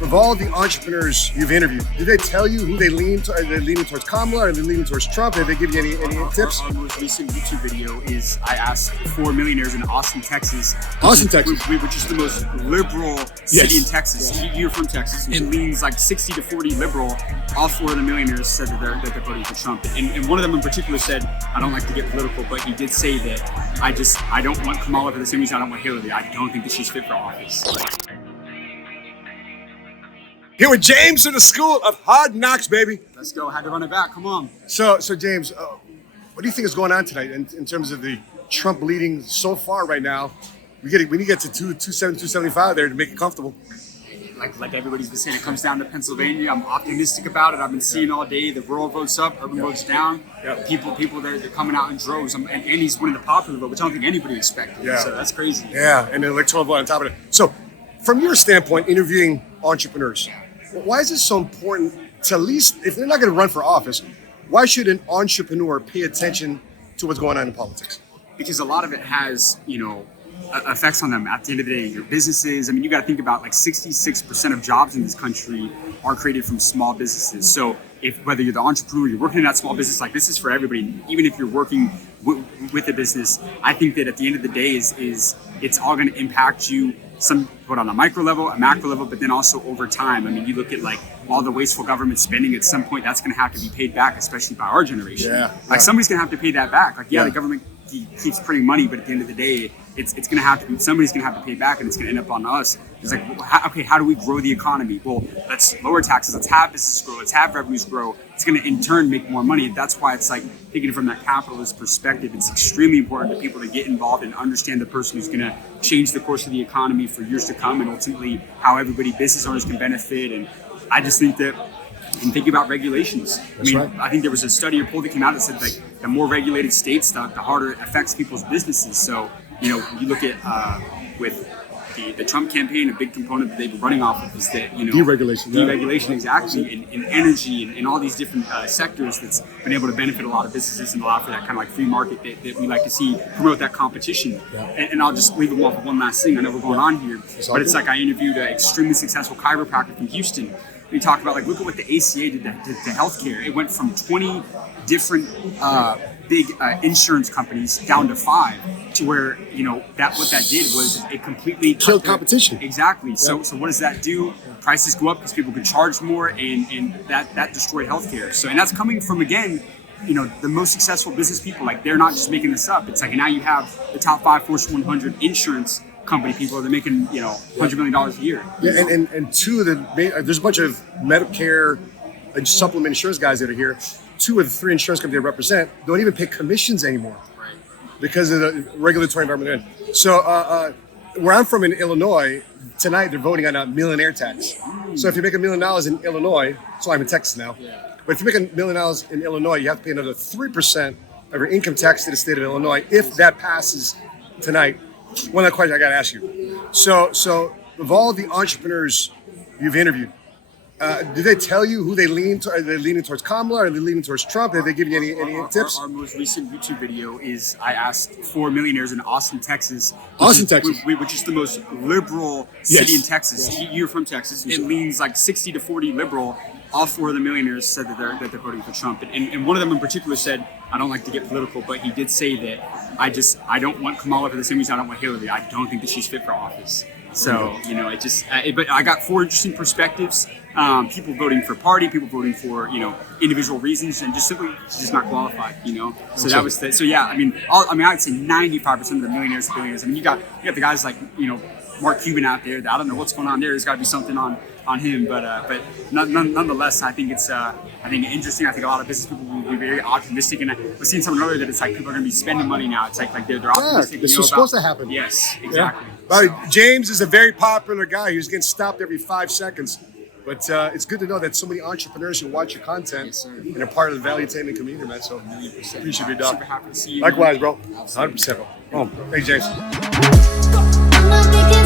Of all the entrepreneurs you've interviewed, do they tell you who they lean to? Are they leaning towards Kamala? Are they leaning towards Trump? Did they give you any tips? Our most recent YouTube video is I asked 4 millionaires in Austin, Texas. Texas. Which is the most liberal city in Texas. You're from Texas. It leans like 60 to 40 liberal. All 4 of the millionaires said that they're voting for Trump. And one of them in particular said, I don't like to get political, but he did say that I don't want Kamala for the same reason I don't want Hillary. I don't think that she's fit for office. Here with James from the School of Hard Knocks, baby. Let's go. Had to run it back. Come on. So James, what do you think is going on tonight in terms of the Trump leading so far right now? We need to get to 270, 275 there to make it comfortable. Like everybody's been saying, it comes down to Pennsylvania. I'm optimistic about it. I've been seeing all day the rural votes up, urban votes down. People they're coming out in droves. And he's winning the popular vote, which I don't think anybody expected. So that's crazy. Yeah, and the electoral vote on top of it. So from your standpoint, interviewing entrepreneurs, why is it so important to, at least, if they're not going to run for office, why should an entrepreneur pay attention to what's going on in politics? Because a lot of it has, effects on them. At the end of the day, your businesses, you got to think about like 66% of jobs in this country are created from small businesses. So whether you're the entrepreneur, you're working in that small business, like this is for everybody. Even if you're working with a business, I think that at the end of the day is it's all going to impact you somewhat on a micro level, a macro level, but then also over time. You look at like all the wasteful government spending, at some point that's going to have to be paid back, especially by our generation. Somebody's going to have to pay that back. The government keeps printing money, but at the end of the day, it's going to have to be, somebody's going to have to pay back, and it's going to end up on us. It's like, how do we grow the economy? Well, let's lower taxes, let's have businesses grow, let's have revenues grow. It's going to in turn make more money. That's why it's like thinking from that capitalist perspective, it's extremely important to people to get involved and understand the person who's going to change the course of the economy for years to come, and ultimately how business owners can benefit. And I just think that, and think about regulations. I think there was a study or poll that came out that said like the more regulated states, the harder it affects people's businesses. So, you look at with the Trump campaign, a big component that they've been running off of is that, deregulation, exactly, in energy and all these different sectors that's been able to benefit a lot of businesses and allow for that kind of like free market that we like to see, promote that competition. And I'll just leave them off with one last thing. I know we're going on here, but it's like I interviewed an extremely successful chiropractor from Houston. We talk about look at what the ACA did to healthcare. It went from 20 different big insurance companies down to 5, to where what that did was it completely killed competition. Exactly. So what does that do? Prices go up because people can charge more, and that destroyed healthcare. So, and that's coming from, again, the most successful business people. Like, they're not just making this up. It's like now you have the top 5 Fortune 100 insurance company people that are making $100 million a year. And two of the there's a bunch of Medicare and supplement insurance guys that are here. 2 of the 3 insurance companies they represent don't even pay commissions anymore, because of the regulatory environment they're in. So where I'm from in Illinois, tonight they're voting on a millionaire tax. So if you make $1 million in Illinois, so I'm in Texas now, but if you make $1 million in Illinois, you have to pay another 3% of your income tax to the state of Illinois if that passes tonight. One other question I got to ask you. So of all the entrepreneurs you've interviewed, do they tell you who they lean to? Are they leaning towards Kamala? Are they leaning towards Trump? Did they give you any tips? Our most recent YouTube video is I asked 4 millionaires in Austin, Texas. Texas. Which is the most liberal city in Texas. You're from Texas. It leans like 60 to 40 liberal. All 4 of the millionaires said that they're voting for Trump. And one of them in particular said, I don't like to get political, but he did say that I don't want Kamala for the same reason I don't want Hillary. I don't think that she's fit for office. So, but I got 4 interesting perspectives. People voting for party, people voting for, individual reasons, and just simply just not qualified, So that was I'd say 95% of the millionaires are billionaires. You got the guys like, Mark Cuban out there. I don't know what's going on there. There's got to be something on him, but nonetheless, I think it's interesting. I think a lot of business people will be very optimistic, and I was seeing something earlier that it's like people are going to be spending money now. It's like they're optimistic. This was supposed to happen. Yes, exactly. James is a very popular guy. He's getting stopped every 5 seconds. But it's good to know that so many entrepreneurs who watch your content and are part of the value entertainment community, man. So appreciate your dog. Super happy to see you. Likewise, bro. 100%. Oh, hey, James. I'm not thinking